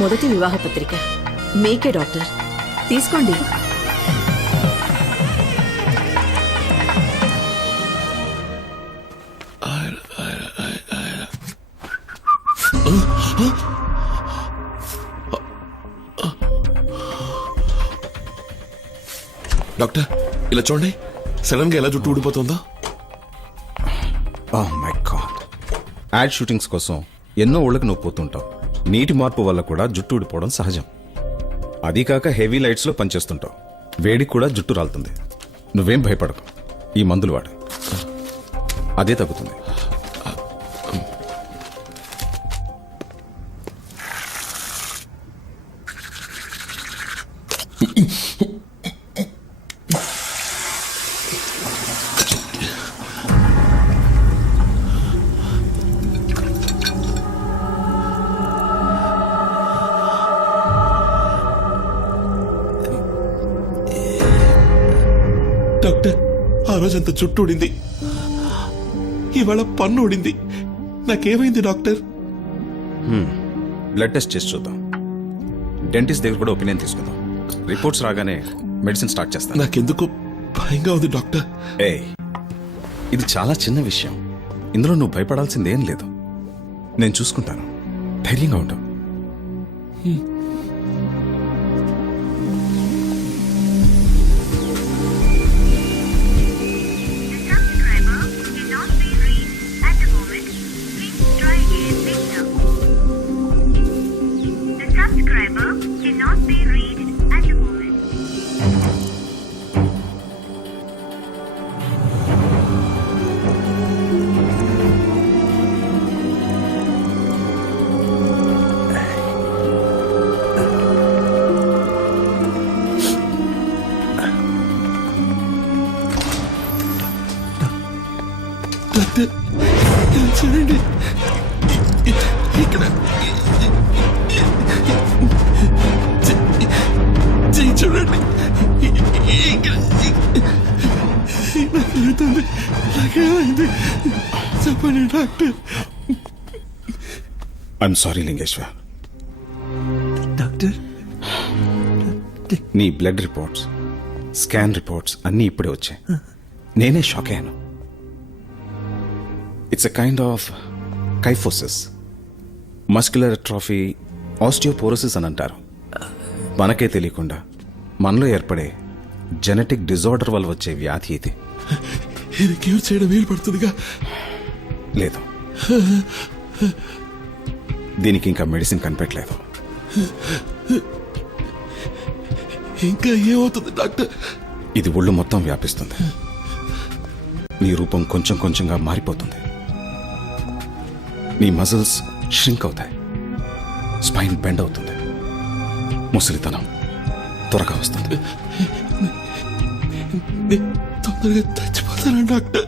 మొదటి వివాహ పత్రిక మీకే డాక్టర్, తీసుకోండి. డాక్టర్ ఇలా చూడండి, సడన్ గా ఎలా జుట్టు ఊడిపోతుందో. Oh my God. Ad shootings కోసం ఎన్నో ఊళ్ళకి నువ్వు పోతుంటావు. నీటి మార్పు వల్ల కూడా జుట్టు ఊడిపోవడం సహజం. అదీ కాక హెవీ లైట్స్లో పనిచేస్తుంటావు. వేడికి కూడా జుట్టు రాలుతుంది. నువ్వేం భయపడకు, ఈ మందులు వాడు, అదే తగ్గుతుంది. డాక్టర్, ఆ రోజంతా జుట్టు ఊడింది, ఇవాళ పన్ను ఊడింది. నాకేమైంది డాక్టర్? బ్లడ్ టెస్ట్ చేసి చూద్దాం. డెంటిస్ట్ దగ్గర కూడా ఒపీనియన్ తీసుకుందాం. రిపోర్ట్స్ రాగానే మెడిసిన్ స్టార్ట్ చేస్తాను. నాకెందుకు భయంగా ఉంది డాక్టర్. ఇది చాలా చిన్న విషయం. ఇందులో నువ్వు భయపడాల్సిందేం లేదు. నేను చూసుకుంటాను. ధైర్యంగా ఉంటావు. డాక్టర్ చూడండి, ఇక్కడ చూడండి, నాకేమైంది చెప్పండి doctor. I'm sorry Lingeshwar. Doctor, నీ బ్లడ్ రిపోర్ట్స్, స్కాన్ రిపోర్ట్స్ అన్నీ ఇప్పుడే వచ్చాయి. నేనే షాక్ అయ్యాను. It's a kind of kyphosis, muscular atrophy, osteoporosis అని అంటారు. మనకే తెలియకుండా మనలో ఏర్పడే జెనెటిక్ డిజార్డర్ వల్ల వచ్చే వ్యాధి ఇది. ఇది క్యూర్ చేయడం వీలు పడుతుందిగా? లేదు, దీనికి ఇంకా మెడిసిన్ కనిపెట్టలేదు. ఇంకా ఏమవుతుంది డాక్టర్? ఇది ఒళ్ళు మొత్తం వ్యాపిస్తుంది. నీ రూపం కొంచెం కొంచెంగా మారిపోతుంది. నీ మజిల్స్ ష్రింక్ అవుతాయి, స్పైన్ బెండ్ అవుతుంది, ముసలితనం త్వరగా వస్తుంది. తొందరగా చచ్చిపోతాను డాక్టర్.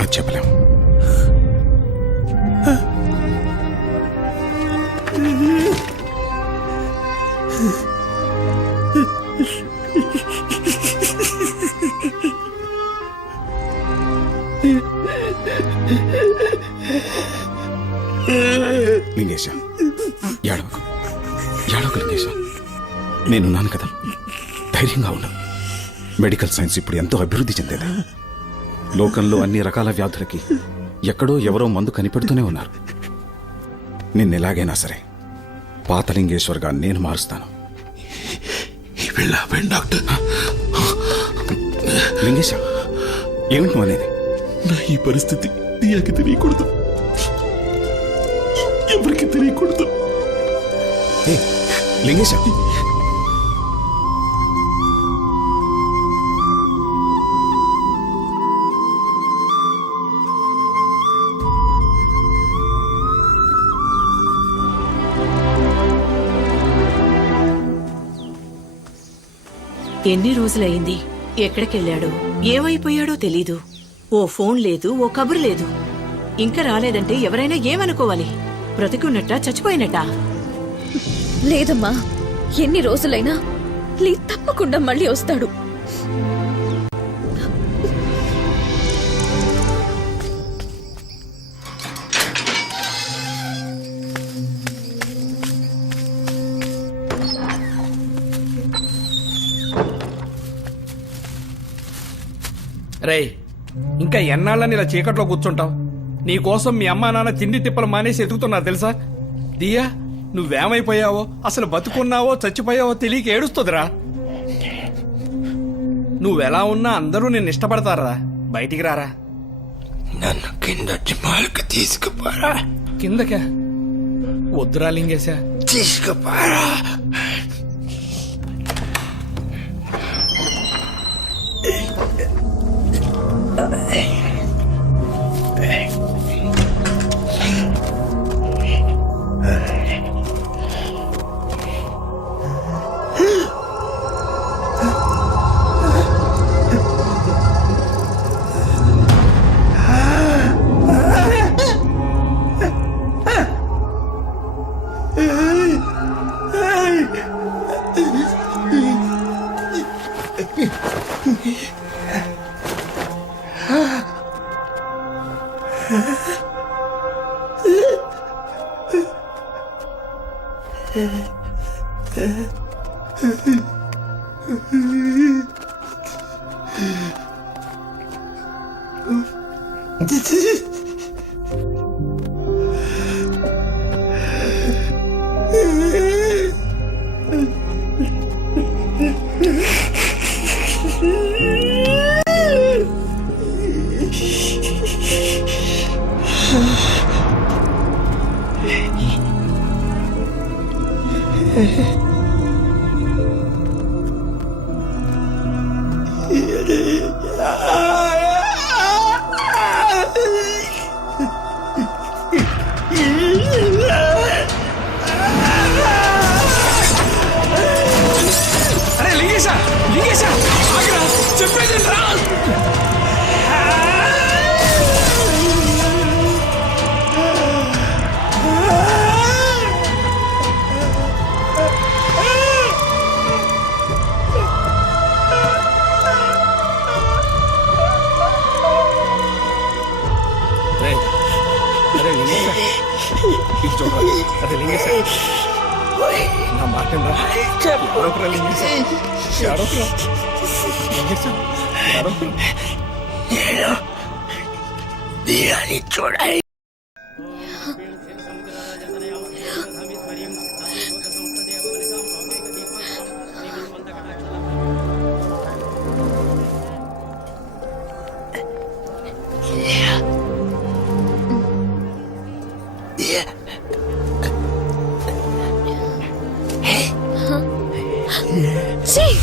అది చెప్పలేము. లింగేశ, ఏడవకు లింగేశ, నేనున్నాను కదా, ధైర్యంగా ఉన్నా. మెడికల్ సైన్స్ ఇప్పుడు ఎంతో అభివృద్ధి చెందేది. లోకంలో అన్ని రకాల వ్యాధులకి ఎక్కడో ఎవరో మందు కనిపెడుతూనే ఉన్నారు. నిన్నెలాగైనా సరే పాత లింగేశ్వర్గా నేను మారుస్తాను. డాక్టర్, లింగేశ, ఏమిటి నువ్వు అనేది? నా ఈ పరిస్థితి నీకు తెలియకూడదు, ఎవరికి తెలియకూడదు. లింగేశ, ఎన్ని రోజులైంది? ఎక్కడికెళ్ళాడో, ఏమైపోయాడో తెలీదు. ఓ ఫోన్ లేదు, ఓ కబురు లేదు. ఇంకా రాలేదంటే ఎవరైనా ఏమనుకోవాలి? బ్రతికున్నట్టా చచ్చిపోయినట్టా? లేదమ్మా, ఎన్ని రోజులైనా లీ తప్పకుండా మళ్ళీ వస్తాడు. రేయ్, ఇంకా ఎన్నాళ్ళని ఇలా చీకట్లో కూర్చుంటావు? నీకోసం మీ అమ్మా నాన్న తిండి తిప్పలు మానేసి ఎదుగుతున్నారు తెలుసా? దియా, నువ్వేమైపోయావో, అసలు బతుకున్నావో చచ్చిపోయావో తెలియక ఏడుస్తుందిరా. నువ్వెలా ఉన్నా అందరూ నిన్ను ఇష్టపడతారా. బయటికి రారా. నన్ను కిందొచ్చి మాలకు తీసుకుపోరా. కిందకా? వద్దురా లింగేశా. తీసుకుపోరా. అరే లింగేశా, లింగేశా, ఆగురా, చెప్పేది రా. అరే లింగేశా, ఇటు చూడరా. అరే లింగేశా, నా మాట రా. ఏడవకురా లింగేశా, ఏడవకురా. లింగేశా, ఏడవకురా. నేను దియాని చూడాలి. See?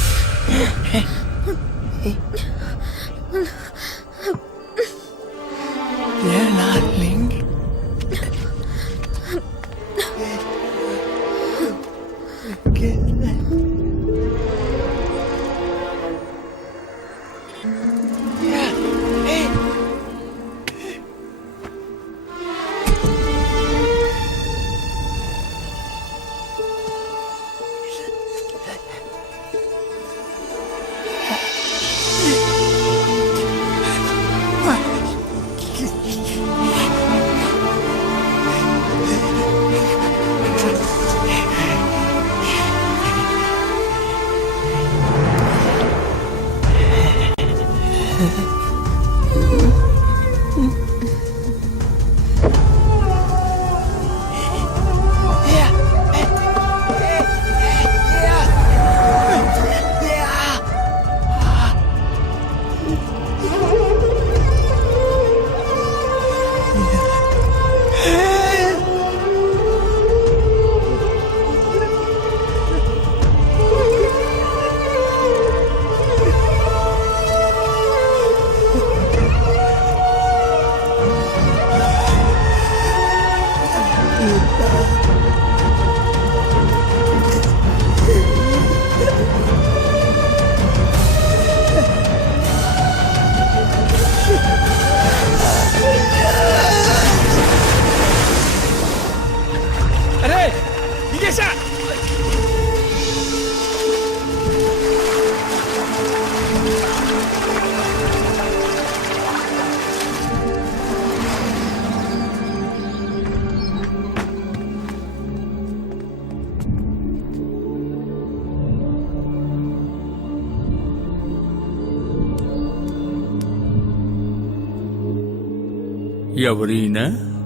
ఎవరైనా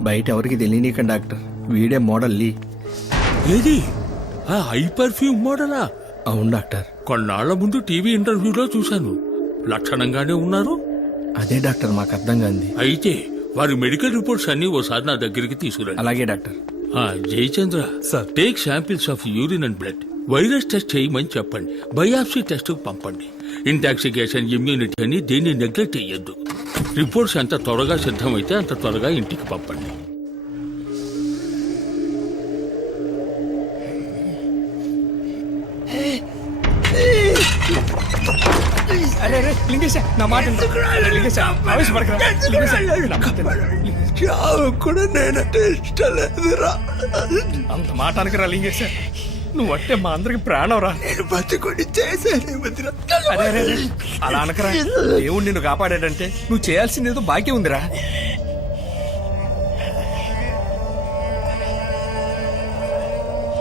బయట ఎవరికి తెలియనీక డాక్టర్ వీడే మోడల్ లీ. ఏది ఆ హై పర్ఫ్యూమ్ మోడలా? అవును డాక్టర్. కొన్నాళ్ల ముందు టీవీ ఇంటర్వ్యూలో చూశాను. లక్షణంగానే ఉన్నారు. అదే డాక్టర్ మాకు అర్థం కాంది. అయితే వారి మెడికల్ రిపోర్ట్స్ అన్ని ఓసారి నా దగ్గరికి తీసుకురండి. అలాగే doctor. Jayachandra sir. Take samples of urine and blood. Virus test చేయమని చెప్పండి. బయాప్సీ టెస్ట్ పంపండి. ఇంటాక్సికేషన్, ఇమ్యూనిటీ అని దేన్ని నెగ్లెక్ట్ చెయ్యొద్దు. రిపోర్ట్స్ ఎంత త్వరగా సిద్ధమైతే అంత త్వరగా ఇంటికి పంపండి. అరే అరే లింగేశ నా మాట వినరా? లింగేశ, ఆవేశపడకురా. లింగేశ, నా మాట వినరా? చావు కూడా నేనంటే ఇష్టం లేదురా. అంత మాట అనకరా లింగేశ. నువ్వు అంటే మా అందరికి ప్రాణం రా. నేను బతుకుని చేసేది వదిరా. అరే అరే అరే, అలా అనకరా. దేవుడు నిన్ను కాపాడాడంటే నువ్వు చేయాల్సింది ఏదో బాకీ ఉందిరా.